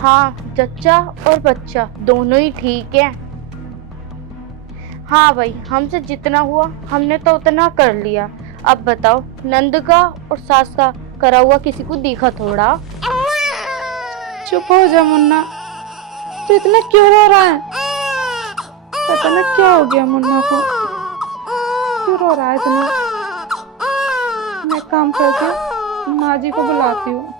हाँ, जच्चा और बच्चा दोनों ही ठीक है। हाँ भाई, हमसे जितना हुआ हमने तो उतना कर लिया। अब बताओ, नंद का और सास का करा हुआ किसी को दिखा थोड़ा। चुप हो जा मुन्ना, तू इतना क्यों रो रहा है? पता ना क्या हो गया मुन्ना को, क्यों रो रहा है इतना? मैं काम करती हूँ, माँ जी को बुलाती हूँ।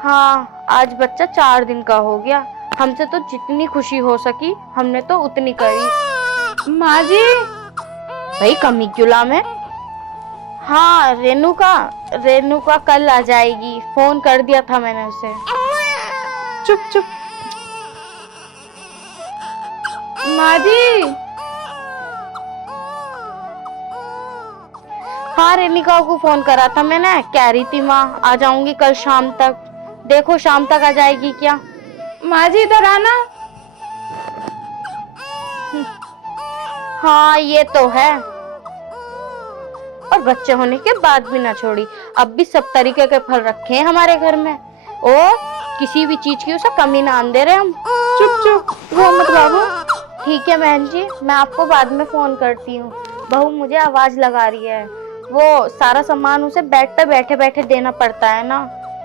हाँ, आज बच्चा 4 दिन का हो गया। हमसे तो जितनी खुशी हो सकी हमने तो उतनी करी। माँ जी। भाई कमी क्यों लाम है? हाँ, रेणुका कल आ जाएगी, फोन कर दिया था मैंने उसे। चुप चुप। माँ जी। हाँ, रेणुका को फोन करा था मैंने, कह रही थी माँ आ जाऊंगी कल शाम तक। देखो शाम तक आ जाएगी क्या। माँ जी इधर आना। हाँ ये तो है, और बच्चे होने के बाद भी ना छोड़ी। अब भी सब तरीके के फल रखे हैं हमारे घर में, और किसी भी चीज की उसे कमी ना आने दे रहे हम। चुप चुप, रो मत बाबू। ठीक है बहन जी, मैं आपको बाद में फोन करती हूँ। बहू मुझे आवाज लगा रही है, वो सारा सामान उसे बेड पे बैठे बैठे देना पड़ता है ना।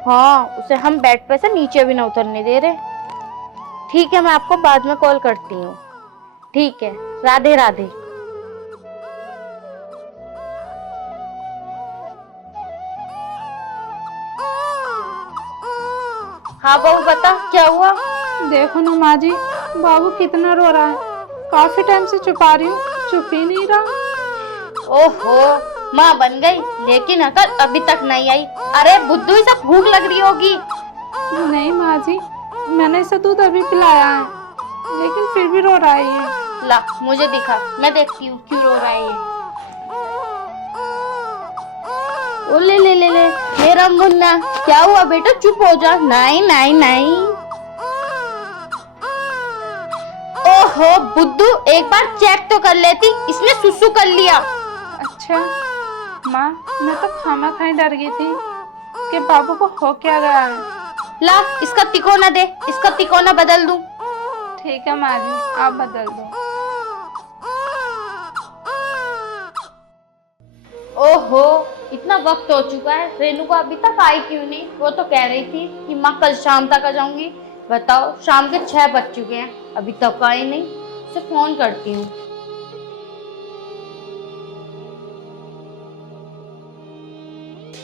हाँ, उसे हम बेड पे से नीचे भी ना उतरने दे रहे। ठीक है, मैं आपको बाद में कॉल करती हूँ। ठीक है, राधे राधे। हाँ बहू बता, क्या हुआ? देखो ना माँ जी, बाबू कितना रो रहा है। काफी टाइम से छुपा रही हूँ, चुप ही नहीं रहा। ओहो, माँ बन गई लेकिन अकल अभी तक नहीं आई। अरे बुद्धू, इसे भूख लग रही होगी। नहीं माँ जी, मैंने इसे दूध अभी पिलाया है, लेकिन फिर भी रो रहा है ये। ला मुझे दिखा, मैं देखती हूँ क्यों रो रहा है ये। ओ ले, मेरा मुन्ना, क्या हुआ बेटा? चुप हो जा। नहीं नहीं नहीं। ओहो बुद्धू, एक बार चेक तो कर लेती, इसने सुसु कर लिया। अच्छा माँ, मैं तो खाना खाई डर गई थी कि बाबू को हो क्या गया है। ला इसका तिकोना दे, इसका तिकोना बदल दूं। ठीक है माँ जी, आप बदल दो। ओहो, इतना वक्त हो चुका है, रेणुका अभी तक आई क्यों नहीं? वो तो कह रही थी कि माँ कल शाम तक आ जाऊंगी। बताओ, शाम के 6 बज चुके हैं, अभी तक आई नहीं। उसे फोन करती हूँ।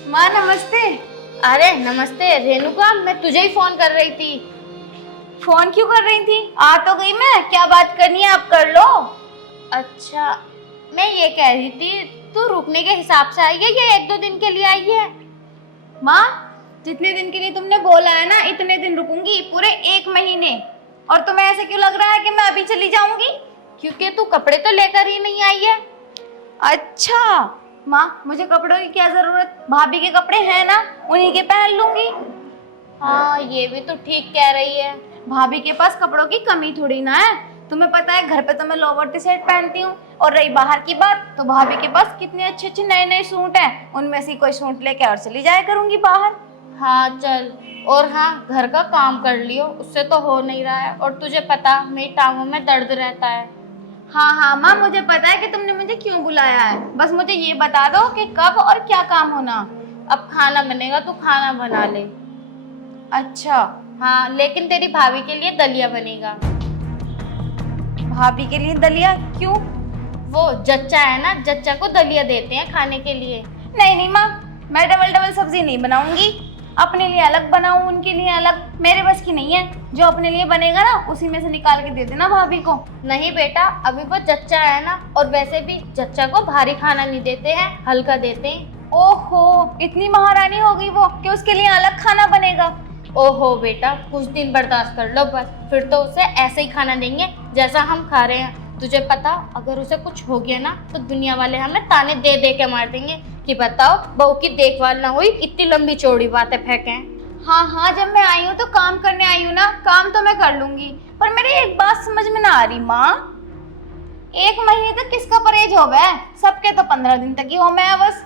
माँ नमस्ते। अरे नमस्ते रेणुका, मैं तुझे ही फोन कर रही थी। फोन क्यों कर रही थी? आ तो गई मैं, क्या बात करनी है आप कर लो। अच्छा, मैं ये कह रही थी, तू रुकने के हिसाब से आई है या 1-2 दिन के लिए आई है? माँ, जितने दिन के लिए तुमने बोला है ना, इतने दिन रुकूंगी, पूरे 1 महीने। और तुम्हें ऐसे क्यों लग रहा है कि मैं अभी चली जाऊंगी? क्योंकि तू कपड़े तो लेकर ही नहीं आई है। अच्छा माँ, मुझे कपड़ों की क्या जरूरत, भाभी के कपड़े हैं ना, उन्हीं के पहन लूंगी। हाँ ये भी तो ठीक कह रही है। भाभी के पास कपड़ों की कमी थोड़ी ना है। तुम्हें पता है घर पे तो मैं लोवर टी शर्ट पहनती हूँ, और रही बाहर की बात, तो भाभी के पास कितने अच्छे अच्छे नए नए सूट हैं, उनमें से कोई सूट लेके और चली जाया करूंगी बाहर। हाँ चल, और हाँ घर का काम कर लियो, उससे तो हो नहीं रहा है, और तुझे पता मेरी टांगों में दर्द रहता है। हाँ हाँ माँ, मुझे पता है कि तुमने मुझे क्यों बुलाया है, बस मुझे ये बता दो कि कब और क्या काम होना। अब खाना बनेगा, तू खाना बना ले। अच्छा। हाँ, लेकिन तेरी भाभी के लिए दलिया बनेगा। भाभी के लिए दलिया क्यों? वो जच्चा है ना, जच्चा को दलिया देते हैं खाने के लिए। नहीं नहीं माँ, मैं डबल डबल सब्जी नहीं बनाऊंगी। अपने लिए अलग बनाऊं, उनके लिए अलग, मेरे बस की नहीं है। जो अपने लिए बनेगा ना, उसी में से निकाल के दे देना भाभी को। नहीं बेटा, अभी वो जच्चा है ना, और वैसे भी जच्चा को भारी खाना नहीं देते हैं, हल्का देते हैं। ओहो, इतनी महारानी हो गई वो कि उसके लिए अलग खाना बनेगा। ओहो बेटा, कुछ दिन बर्दाश्त कर लो बस, फिर तो उसे ऐसे ही खाना देंगे जैसा हम खा रहे हैं। तुझे पता, अगर उसे कुछ हो गया ना तो दुनिया वाले हमें ताने दे दे के मार देंगे कि बताओ बहू की देखभाल ना हुई, इतनी लंबी चौड़ी बातें फेंकें। हाँ हाँ, जब मैं आई हूँ तो काम करने आई हूँ ना, काम तो मैं कर लूंगी। पर मेरी एक बात समझ में ना आ रही माँ, 1 महीने तक किसका परहेज हो गया है? सबके तो 15 दिन तक ही हो मैं बस।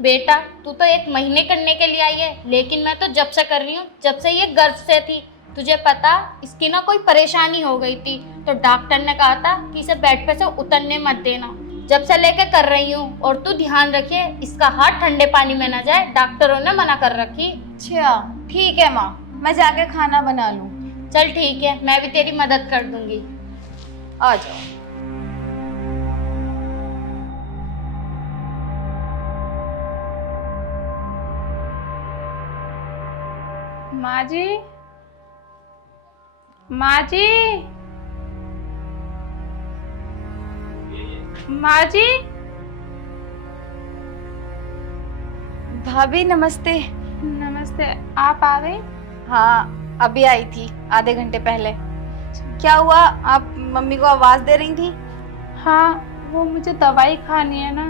बेटा तू तो 1 महीने करने के लिए आई है, लेकिन मैं तो जब से कर रही हूँ, जब से ये गर्भ से थी। तुझे पता, इसकी ना कोई परेशानी हो गई थी, तो डॉक्टर ने कहा था कि इसे बेड पे से उतरने मत देना। जब से लेके कर रही हूँ, और तू ध्यान रखिए इसका हाथ ठंडे पानी में ना जाए, डॉक्टरों ने मना कर रखी। अच्छा ठीक है माँ, मैं जाके खाना बना लूँ। चल ठीक है, मैं भी तेरी मदद कर दूंगी। आ जाओ। माँ जी, माँ जी, माँ जी। भाभी नमस्ते। नमस्ते, आप आ गई? हाँ अभी आई थी, आधे घंटे पहले। क्या हुआ, आप मम्मी को आवाज दे रही थी? हाँ, वो मुझे दवाई खानी है ना,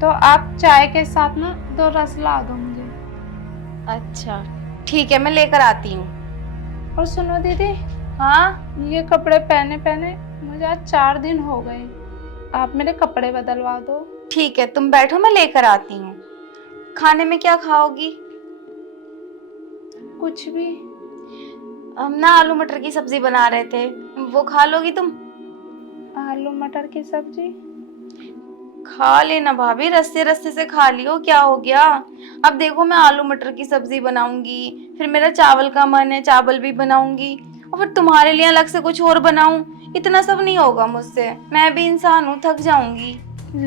तो आप चाय के साथ ना 2 रस ला दो मुझे। अच्छा ठीक है, मैं लेकर आती हूँ। और सुनो दीदी, हाँ ये कपड़े पहने पहने मुझे आज 4 दिन हो गए, आप मेरे कपड़े बदलवा दो। ठीक है, तुम बैठो, मैं लेकर आती हूँ। खाने में क्या खाओगी? कुछ भी। हम ना आलू मटर की सब्जी बना रहे थे, वो खा लोगी तुम? आलू मटर की सब्जी? खा लेना भाभी, रस्ते रस्ते से खा लियो, क्या हो गया। अब देखो, मैं आलू मटर की सब्जी बनाऊंगी, फिर मेरा चावल का मन है, चावल भी बनाऊंगी, और फिर तुम्हारे लिए अलग से कुछ और बनाऊं। इतना सब नहीं होगा मुझसे, मैं भी इंसान हूँ, थक जाऊंगी।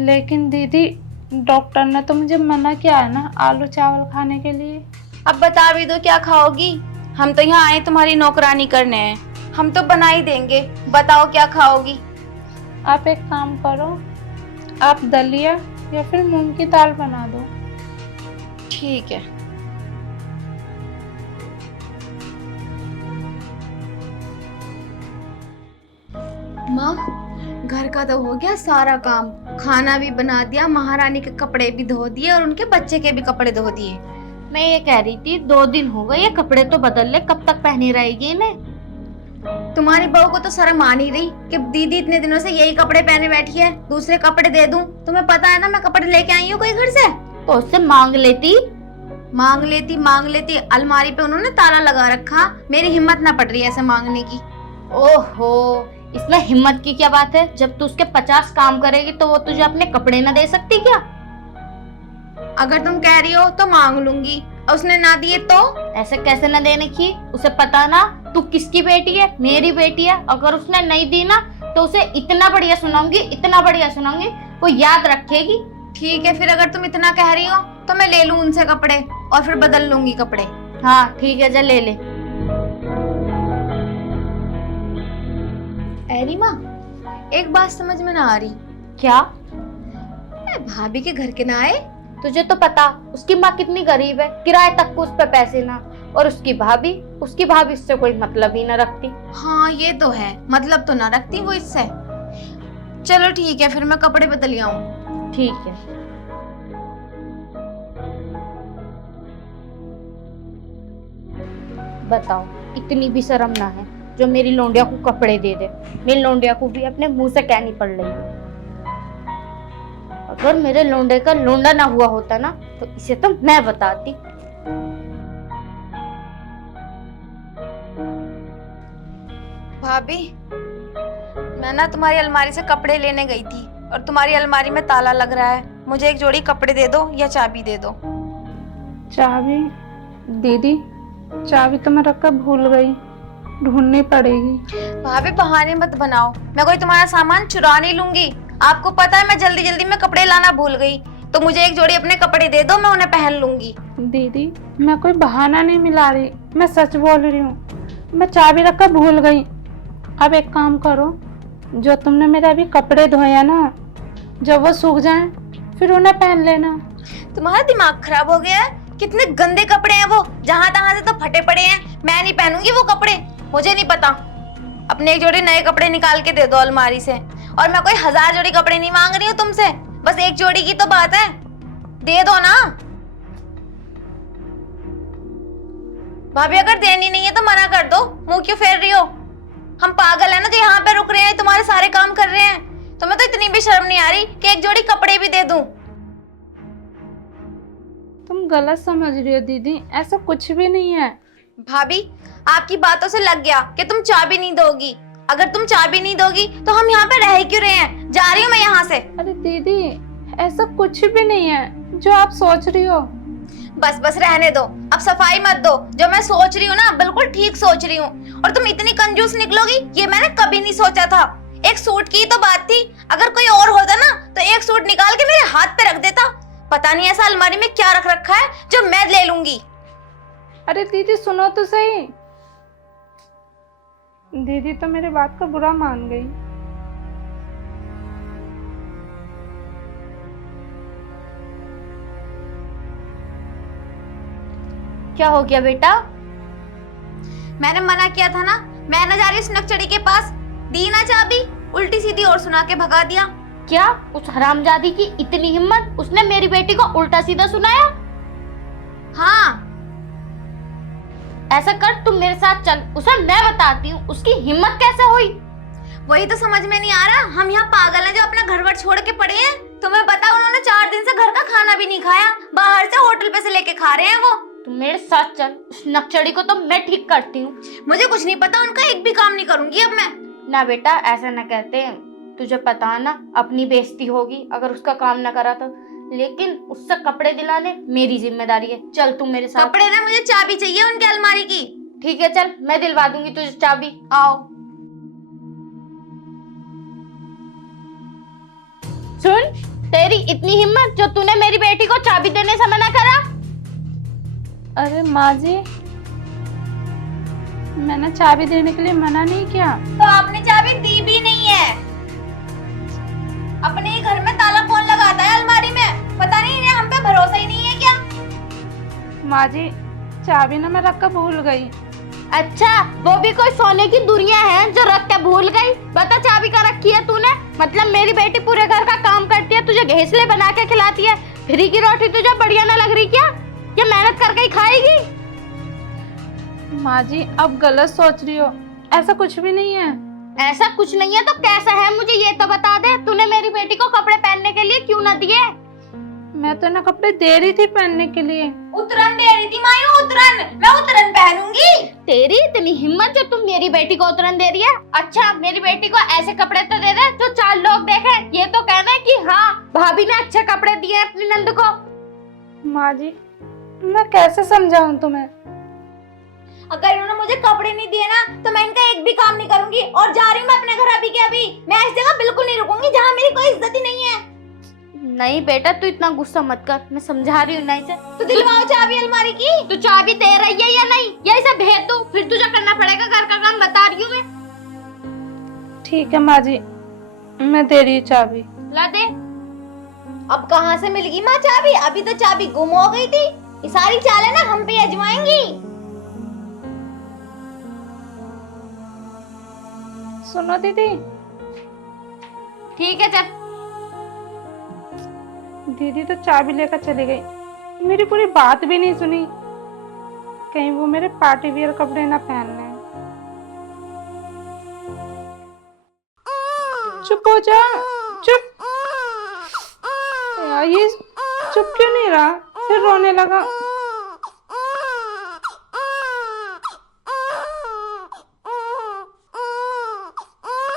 लेकिन दीदी, डॉक्टर ने तो मुझे मना किया है ना आलू चावल खाने के लिए। अब बता भी दो क्या खाओगी, हम तो यहाँ आए तुम्हारी नौकरानी करने हैं, हम तो बना ही देंगे। बताओ क्या खाओगी? आप एक काम करो, आप दलिया या फिर मूंग की दाल बना दो। ठीक है। माँ, घर का तो हो गया सारा काम, खाना भी बना दिया, महारानी के कपड़े भी धो दिए और उनके बच्चे के भी कपड़े धो दिए। मैं ये कह रही थी, 2 दिन हो गए, ये कपड़े तो बदल ले, कब तक पहनी रहेगी इन्हें? तुम्हारी बहू को तो शर्म आ नहीं रही कि दीदी इतने दिनों से यही कपड़े पहने बैठी है, दूसरे कपड़े दे दूं? तुम्हें पता है ना मैं कपड़े लेके आई हूँ कोई घर से। तो उससे मांग लेती। मांग लेती, अलमारी पे उन्होंने ताला लगा रखा, मेरी हिम्मत ना पड़ रही है ऐसे मांगने की। ओहो, इसमें हिम्मत की क्या बात है? जब तू उसके 50 काम करेगी तो वो तुझे अपने कपड़े न दे सकती क्या? अगर तुम कह रही हो तो मांग लूंगी, और उसने ना दिए तो? ऐसे कैसे न देने की? उसे पता ना तू किसकी बेटी है, मेरी बेटी है। अगर उसने नहीं दी ना तो उसे इतना बढ़िया सुनाऊंगी, इतना बढ़िया सुनाऊंगी, वो याद रखेगी। ठीक है, फिर अगर तुम इतना कह रही हो तो मैं ले लूं उनसे कपड़े और फिर बदल लूंगी कपड़े। हाँ ठीक है, जा ले ले। अरे माँ, एक बात समझ में ना आ रही। क्या? भाभी के घर के ना आए? तुझे तो पता उसकी माँ कितनी गरीब है, किराए तक को उस पे पैसे ना, और उसकी भाभी इससे कोई मतलब ही ना रखती। हाँ ये तो है, मतलब तो ना रखती वो इससे। चलो ठीक है, फिर मैं कपड़े बदल आऊं। ठीक है। बताओ, इतनी भी शर्म ना है जो मेरी लौंडिया को कपड़े दे दे। मेरी लौंडिया को भी अपने मुंह से कहनी पड़ रही है। अगर मेरे लौंडे का लौंडा ना हुआ होता ना तो इसे तो मैं बताती। भाभी, मैं ना तुम्हारी अलमारी से कपड़े लेने गई थी और तुम्हारी अलमारी में ताला लग रहा है, मुझे एक जोड़ी कपड़े दे दो या चाबी दे दो। चाबी? दीदी, चाबी तो मैं रखकर भूल गई, ढूंढनी पड़ेगी। भाभी बहाने मत बनाओ, मैं कोई तुम्हारा सामान चुरा नहीं लूंगी। आपको पता है मैं जल्दी जल्दी में कपड़े लाना भूल गई, तो मुझे एक जोड़ी अपने कपड़े दे दो, मैं उन्हें पहन लूंगी। दीदी, मैं कोई बहाना नहीं मिला रही, मैं सच बोल रही हूँ, मैं चाबी रखकर भूल गई। अब एक काम करो, जो तुमने मेरे अभी कपड़े धोया ना, जब वो सूख जाएं फिर उन्हें पहन लेना। तुम्हारा दिमाग खराब हो गया है? कितने गंदे कपड़े हैं वो, जहां तहां से तो फटे पड़े हैं। मैं नहीं पहनूंगी वो कपड़े, मुझे नहीं पता। अपने एक जोड़ी नए कपड़े निकाल के दे दो अलमारी से, और मैं कोई 1000 जोड़ी कपड़े नहीं मांग रही हूँ तुमसे, बस एक जोड़ी की तो बात है, दे दो ना। भाभी अगर देनी नहीं है तो मना कर दो, मुंह क्यों फेर रही हो? हम पागल है ना जो यहाँ पे रुक रहे हैं, तुम्हारे सारे काम कर रहे हैं। तुम्हें तो इतनी भी शर्म नहीं आ रही कि एक जोड़ी कपड़े भी दे दूं? तुम गलत समझ रही हो दीदी, ऐसा कुछ भी नहीं है। भाभी, आपकी बातों से लग गया कि तुम चाबी नहीं दोगी। अगर तुम चाबी नहीं दोगी तो हम यहाँ पे रह क्यों रहे हैं? जा रही हूँ मैं यहाँ से। अरे दीदी, ऐसा कुछ भी नहीं है जो आप सोच रही हो। बस बस रहने दो, अब सफाई मत दो। जो मैं सोच रही हूँ ना, बिल्कुल ठीक सोच रही हूँ। और तुम इतनी कंजूस निकलोगी ये मैंने कभी नहीं सोचा था। एक सूट की तो बात थी, अगर कोई और होता ना तो एक सूट निकाल के मेरे हाथ पे रख देता। पता नहीं ऐसा अलमारी में क्या रख रखा है जो मैं ले लूंगी। अरे दीदी सुनो तो सही। दीदी तो मेरे बात का बुरा मान गई। क्या हो गया बेटा? मैंने मना किया था ना, मैं न जा रही उस नकचड़ी के पास। दी ना चाबी, उल्टी सीधी और सुना के भगा दिया। क्या उस हरामजादी की इतनी हिम्मत, उसने मेरी बेटी को उल्टा सीधा सुनाया? हाँ, ऐसा कर, तुम मेरे साथ चल, उसे मैं बताती हूँ उसकी हिम्मत कैसे हुई। वही तो समझ में नहीं आ रहा। हम यहाँ पागल हैं जो अपना घर वर छोड़ के पड़े हैं। तुम्हें पता, उन्होंने 4 दिन से घर का खाना भी नहीं खाया, बाहर से होटल पे से लेके खा रहे हैं वो। तुम मेरे साथ चल, उस नक्चड़ी को तो मैं ठीक करती हूँ। मुझे कुछ नहीं पता, उनका एक भी काम नहीं करूंगी अब मैं। ना बेटा, ऐसा ना कहते हैं, तुझे पता है ना अपनी बेइज्जती होगी अगर उसका काम ना करा तो। लेकिन उससे कपड़े दिलाने मेरी जिम्मेदारी है। चल तू मेरे साथ। कपड़े ना, मुझे चाबी चाहिए उनके अलमारी की। ठीक है चल, मैं दिलवा दूंगी तुझे चाबी। आओ। सुन, तेरी इतनी हिम्मत जो तूने मेरी बेटी को चाबी देने से मना करा। अरे माँ जी, मैंने चाबी देने के लिए मना नहीं किया। तो आपने चाबी दी भी नहीं है। अपने ही घर में ताला कौन लगाता है अलमारी में? पता नहीं इन्हें हम पे भरोसा ही नहीं है क्या? माँ जी, चाबी ना मैं रख कर भूल गई। अच्छा, वो भी कोई सोने की दुनिया है जो रख के भूल गई? बता, चाबी का रखी है तूने? मतलब मेरी बेटी पूरे घर का काम करती है, तुझे घेंसले बना के खिलाती है, फ्री की रोटी तुझे बढ़िया ना लग रही क्या? ये मेहनत करके ही खाएगी? माँ जी, अब गलत सोच रही हो, ऐसा कुछ भी नहीं है। ऐसा कुछ नहीं है तो कैसा है, मुझे ये तो बता दे। तूने मेरी बेटी को कपड़े पहनने के लिए क्यों ना दिए? मैं तो ना कपड़े दे रही थी पहनने के लिए। उतरन दे रही थी मायू, उतरन। मैं उतरन पहनूंगी। तेरी इतनी हिम्मत जो तुम मेरी बेटी को उतरन दे रही है? अच्छा, मेरी बेटी को ऐसे कपड़े तो दे दे जो 4 लोग देखें, ये तो कहना है कि हाँ भाभी ने अच्छे कपड़े दिए हैं अपनी नंद को। माँ जी, मैं कैसे समझाऊं तुम्हें? अगर इन्होंने मुझे कपड़े नहीं दिए ना तो मैं इनका एक भी काम नहीं करूंगी और जा रही हूँ मैं अपने घर अभी के अभी। मैं इस जगह बिल्कुल नहीं रुकूंगी जहाँ मेरी कोई इज्जत ही नहीं है। नहीं बेटा, तू इतना गुस्सा मत कर, मैं समझा रही हूँ ना इसे। तो दिलवाओ चाबी अलमारी की। तू चाबी दे रही है या नहीं, या इसे भेज दो, फिर तुझे करना पड़ेगा घर का काम, बता रही हूँ मैं। ठीक है माँ जी, मैं दे रही हूँ चाबी। ला दे। अब कहाँ से मिलेगी माँ चाबी? अभी तो चाबी गुम हो गई थी। ये सारी चालें ना हम पे आजमाएंगी। सुनो दीदी। ठीक है चल। दीदी तो चाबी लेकर चली गई, मेरी पूरी बात भी नहीं सुनी। कहीं वो मेरे पार्टी वियर कपड़े ना पहन लें। चुप हो जा, चुप। यार ये चुप क्यों नहीं रहा, फिर रोने लगा।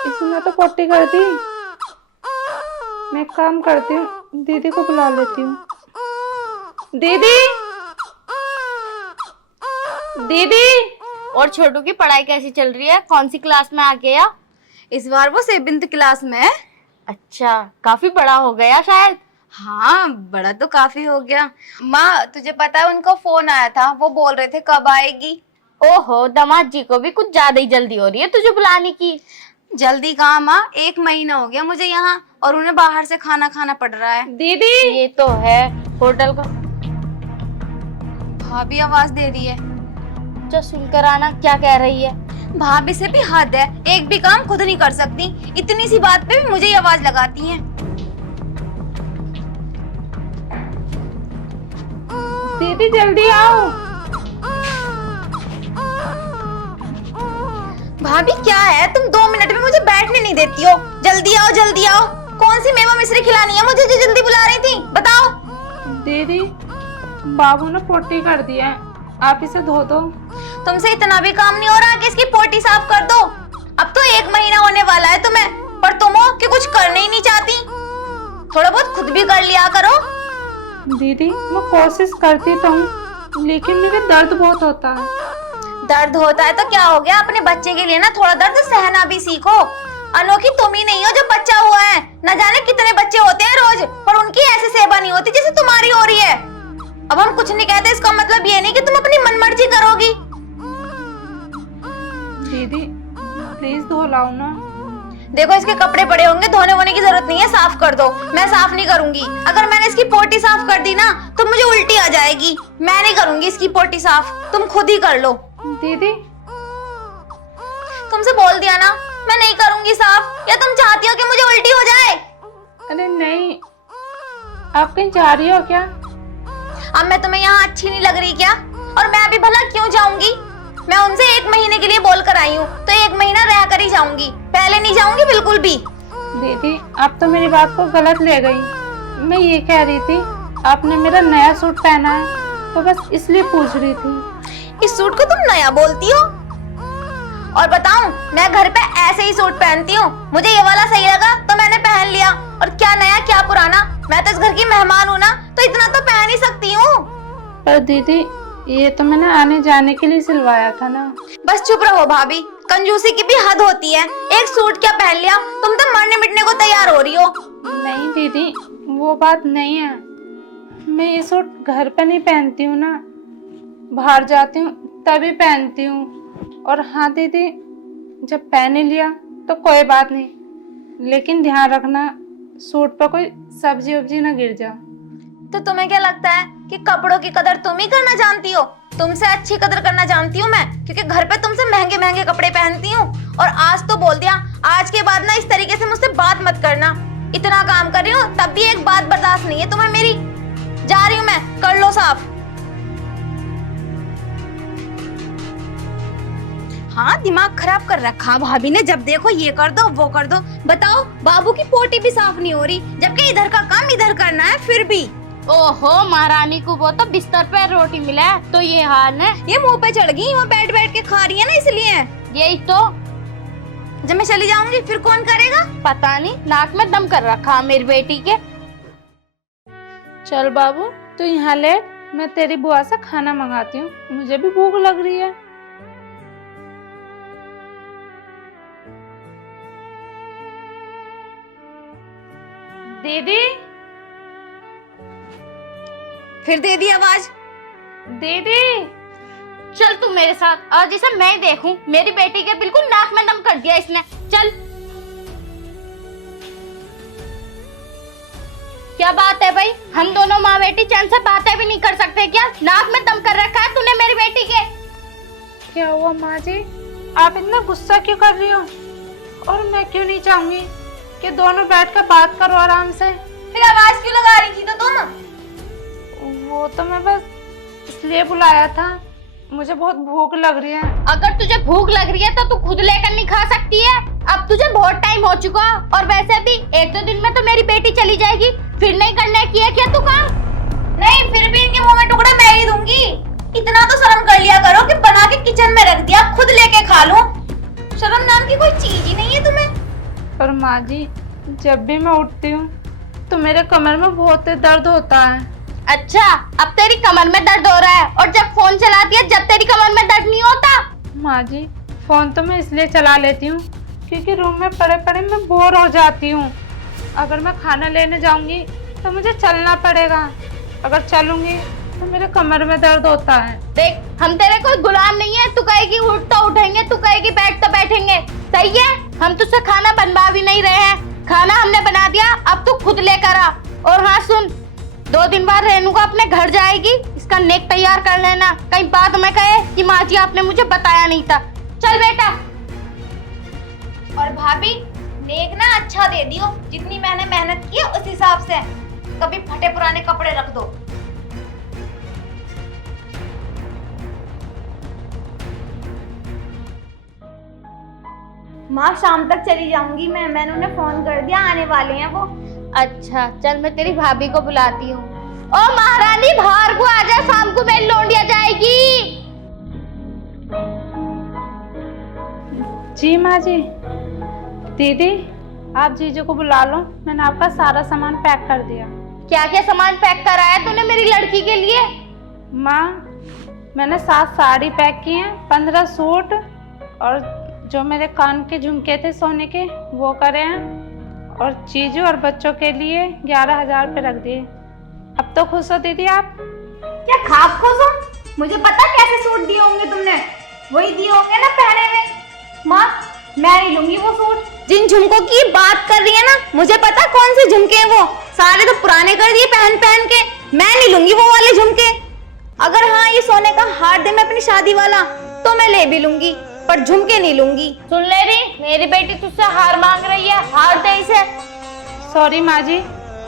इसने तो पोटी कर दी। मैं एक काम करती हूँ, दीदी को बुला लेती हूँ। दीदी, दीदी। और छोटू की पढ़ाई कैसी चल रही है? कौन सी क्लास में आ गया? इस बार वो 7th क्लास में है। अच्छा, काफी बड़ा हो गया शायद। हाँ, बड़ा तो काफी हो गया। माँ, तुझे पता है उनको फोन आया था, वो बोल रहे थे कब आएगी। ओहो, दामाद जी को भी कुछ ज्यादा ही जल्दी हो रही है तुझे बुलाने की। जल्दी कहाँ माँ, 1 महीना हो गया मुझे यहाँ और उन्हें बाहर से खाना खाना पड़ रहा है। दीदी, ये तो है होटल का। भाभी आवाज दे रही है। जो सुनकर आना, क्या कह रही है? भाभी से भी हद है, एक भी काम खुद नहीं कर सकती, इतनी सी बात पे भी मुझे ही आवाज लगाती हैं। दीदी जल्दी आओ। भाभी क्या है, तुम 2 मिनट में मुझे बैठने नहीं देती हो। जल्दी आओ, जल्दी आओ। कौन सी मेवा मिश्री खिलानी है मुझे जो जल्दी बुला रही थी, बताओ। दीदी, बाबू ने पोटी कर दिया है, आप इसे धो दो। तुमसे इतना भी काम नहीं हो रहा कि इसकी पोटी साफ कर दो। अब तो 1 महीना होने वाला है तुम्हें, पर तुम हो कि कुछ करने ही नहीं चाहती। थोड़ा बहुत खुद भी कर लिया करो। दीदी मैं कोशिश करती तो हूँ, लेकिन मुझे दर्द बहुत होता है। दर्द होता है तो क्या हो गया, अपने बच्चे के लिए ना थोड़ा दर्द सहना भी सीखो। अनोखी तुम ही नहीं हो जो बच्चा हुआ है, न जाने कितने बच्चे होते हैं रोज, पर उनकी ऐसे सेवा नहीं होती जैसे तुम्हारी हो रही है। अब हम कुछ नहीं कहते, इसका मतलब ये नहीं कि तुम अपनी मनमर्जी करोगी। दीदी प्लीज धो लाओ ना। देखो इसके कपड़े पड़े होंगे, धोने वोने की जरूरत नहीं है, साफ कर दो। मैं साफ नहीं करूंगी। अगर मैंने इसकी पोटी साफ कर दी ना तो मुझे उल्टी आ जाएगी। मैं नहीं करूंगी इसकी पोटी साफ, तुम खुद ही कर लो। दीदी तुमसे बोल दिया ना मैं नहीं करूंगी साफ, या तुम चाहती हो कि मुझे उल्टी हो जाए? अरे नहीं, आप कहीं जा रही हो क्या? अब मैं तुम्हें यहाँ अच्छी नहीं लग रही क्या? और मैं अभी भला क्यों जाऊंगी? मैं उनसे 1 महीने के लिए बोल कर आई हूँ, तो 1 महीना रह कर ही जाऊंगी, पहले नहीं जाऊंगी बिल्कुल भी। दीदी आप तो मेरी बात को गलत ले गई। मैं ये कह रही थी आपने मेरा नया सूट पहना है तो बस इसलिए पूछ रही थी। इस सूट को तुम नया बोलती हो? और बताऊं, मैं घर पे ऐसे ही सूट पहनती हूँ, मुझे ये वाला सही लगा तो मैंने पहन लिया। और क्या नया क्या पुराना, मैं तो इस घर की मेहमान हूँ ना, तो इतना तो पहन ही सकती हूँ। पर दीदी ये तो मैंने आने जाने के लिए सिलवाया था ना। बस चुप रहो भाभी, कंजूसी की भी हद होती है। एक सूट क्या पहन लिया, तुम तो मरने मिटने को तैयार हो रही हो। नहीं दीदी वो बात नहीं है, मैं ये सूट घर पे नहीं पहनती हूँ ना, बाहर जाती हूँ तभी पहनती हूँ। और हाँ दीदी जब पहन लिया तो कोई बात नहीं, लेकिन ध्यान रखना सूट पर कोई सब्जी वब्जी ना गिर जाए। तो तुम्हें क्या लगता है कि कपड़ों की कदर तुम ही करना जानती हो? तुमसे अच्छी कदर करना जानती हूँ मैं, क्योंकि घर पे तुमसे महंगे महंगे कपड़े पहनती हूँ। और आज तो बोल दिया, आज के बाद ना इस तरीके से मुझसे बात मत करना। इतना काम कर रही हूँ तब भी एक बात बर्दाश्त नहीं है तुम्हें मेरी। जा रही हूँ मैं, कर लो साफ। हाँ दिमाग खराब कर रखा भाभी ने, जब देखो ये कर दो वो कर दो। बताओ बाबू की पोटी भी साफ नहीं हो रही, जबकि इधर का काम इधर करना है फिर भी। ओहो महारानी को वो तो बिस्तर पे रोटी मिला है तो ये हाल है। ये मुंह पे चढ़ गई, वहाँ बैठ बैठ के खा रही है ना इसलिए। यही तो, जब मैं चली जाऊंगी फिर कौन करेगा? पता नहीं नाक में दम कर रखा मेरी बेटी के। चल बाबू तू यहाँ लेट, मैं तेरी बुआ से खाना मंगाती हूँ, मुझे भी भूख लग रही है। दीदी फिर दे दी आवाज। दीदी चल तू मेरे साथ, और जिसे मैं देखूं, मेरी बेटी के बिल्कुल नाक में दम कर दिया इसने। चल। क्या बात है भाई, हम दोनों माँ बेटी चैन से बातें भी नहीं कर सकते क्या? नाक में दम कर रखा है तूने मेरी बेटी के। क्या हुआ माँ जी, आप इतना गुस्सा क्यों कर रही हो? और मैं क्यों नहीं चाहूंगी कि दोनों बैठ कर बात करो आराम से। फिर आवाज क्यों लगा रही थी तो तुम? वो तो मैं बस इसलिए बुलाया था, मुझे बहुत भूख लग रही है। अगर तुझे भूख लग रही है तो तू खुद लेकर नहीं खा सकती है? अब तुझे बहुत टाइम हो चुका, और वैसे भी 1-2 दिन में तो मेरी बेटी चली जाएगी, फिर नहीं करने की है क्या तू काम? नहीं, फिर भी इनके मुंह में टुकड़ा मैं ही दूंगी। इतना तो शर्म कर लिया करो कि बना के किचन में रख दिया, खुद लेके खा लूं। शर्म नाम की कोई चीज ही नहीं है तुम्हें। पर माँ जी जब भी मैं उठती हूँ तो मेरे कमर में बहुत दर्द होता है। अच्छा, अब तेरी कमर में दर्द हो रहा है, और जब फोन चलाती है जब तेरी कमर में दर्द नहीं होता? माँ जी फोन तो मैं इसलिए चला लेती हूँ क्योंकि रूम में पड़े पड़े मैं बोर हो जाती हूँ। अगर मैं खाना लेने जाऊंगी तो मुझे चलना पड़ेगा, अगर चलूंगी तो मेरे कमर में दर्द होता है। देख, हम तेरे कोई गुलाम नहीं है, तू कहेगी उठ तो उठेंगे, तू कहेगी बैठ तो बैठेंगे, सही है? हम तुझसे खाना बनवा भी नहीं रहे हैं, खाना हमने बना दिया, अब तू खुद लेकर आ। और हाँ सुन, 2 दिन बाद रेणुका अपने घर जाएगी, इसका नेक तैयार कर लेना, कहीं बाद में कहे कि माँ जी आपने मुझे बताया नहीं था। चल बेटा। और भाभी नेक ना अच्छा दे दियो, जितनी मैंने मेहनत की है उस हिसाब से। कभी फटे पुराने कपड़े रख दो। माँ शाम तक चली जाऊंगी मैंने उन्हें फोन कर दिया, आने वाले हैं वो। अच्छा चल, मैं तेरी भाभी को बुलाती हूँ। ओ महारानी बाहर को आजा, शाम को मेरी लौंडिया जाएगी। जी माँ जी। दीदी आप जीजू को बुला लो, मैंने आपका सारा सामान पैक कर दिया। क्या क्या सामान पैक कराया तूने मेरी लड़की के लिए? माँ मैंने 7 साड़ी पैक की हैं, 15 सूट और जो मेरे कान के झुमके थे सोने के वो करे हैं, और जीजू और बच्चों के लिए 11,000 रुपये रख दिए। अब तो खुश हो दीदी आप? क्या खाब खुश हो? मुझे पता कैसे सूट दिए होंगे तुमने, वही दिए होंगे ना पहने हुए। माँ मैं नहीं लूंगी वो सूट। जिन झुमकों की बात कर रही है ना, मुझे पता कौन से झुमके हैं वो, सारे तो पुराने कर दिए पहन पहन के। मैं नहीं लूंगी वो वाले झुमके। अगर हाँ ये सोने का हार दे मैं अपनी शादी वाला तो मैं ले भी लूंगी, पर झुमके नहीं लूंगी। सुन ले रही, मेरी बेटी तुझसे हार मांग रही है, हार दे इसे। सॉरी माँ जी,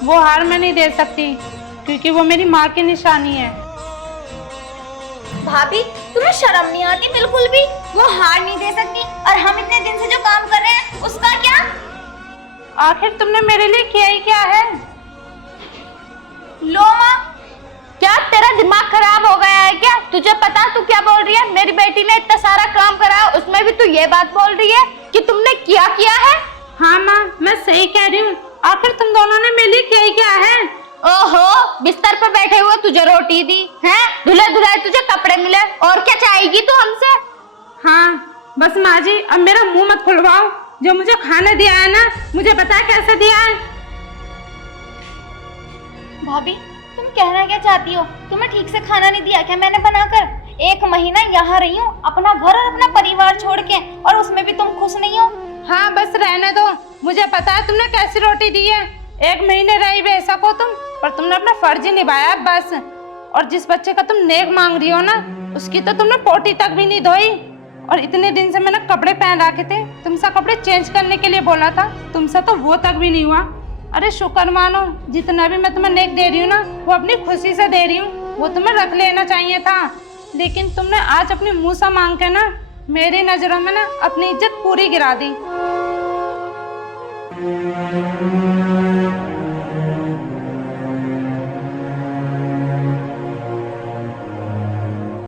वो हार मैं नहीं दे सकती क्योंकि वो मेरी माँ की निशानी है। भाभी तुम्हें शर्म नहीं आती बिल्कुल भी? वो हार नहीं दे सकती और हम इतने दिन से जो काम कर रहे हैं उसका क्या? आखिर तुमने मेरे लिए किया ही क्या है? लो माँ। क्या तेरा दिमाग खराब हो गया है क्या? तुझे पता तू क्या बोल रही है? मेरी बेटी ने इतना सारा काम कराया, उसमें भी तू ये बात बोल रही है कि तुमने क्या किया है? हाँ माँ मैं सही कह रही हूँ, आखिर तुम दोनों ने मेरे लिए किया ही क्या है? ओहो, बिस्तर पर बैठे हुए तुझे रोटी दी है, धुले धुलाए तुझे कपड़े मिले, और क्या चाहेगी तू हमसे? हाँ बस माँ जी अब मेरा मुंह मत खुलवाओ, जो मुझे खाना दिया है ना मुझे पता है कैसे दिया है। भाभी तुम कहना क्या चाहती हो? तुम्हें ठीक से खाना नहीं दिया क्या मैंने बनाकर? 1 महीना यहाँ रही हूँ अपना घर और अपना परिवार छोड़ के, और उसमें भी तुम खुश नहीं हो? हाँ बस रहने दो, मुझे पता है तुमने कैसी रोटी दी है। 1 महीने रही बेशक हो तुम, पर तुमने अपना फर्ज ही निभाया बस। और जिस बच्चे का तुम नेक मांग रही हो ना, उसकी तो तुमने पोटी तक भी नहीं धोई। और इतने दिन से मैंने कपड़े पहन रखे थे, तुमसे कपड़े चेंज करने के लिए बोला था, तुमसे तो वो तक भी नहीं हुआ। अरे शुक्र मानो, जितना भी मैं तुम्हें नेक दे रही हूँ ना वो अपनी खुशी से दे रही हूँ, वो तुम्हें रख लेना चाहिए था। लेकिन तुमने आज अपने मुँह से मांग के ना मेरी नज़रों में ना अपनी इज्जत पूरी गिरा दी।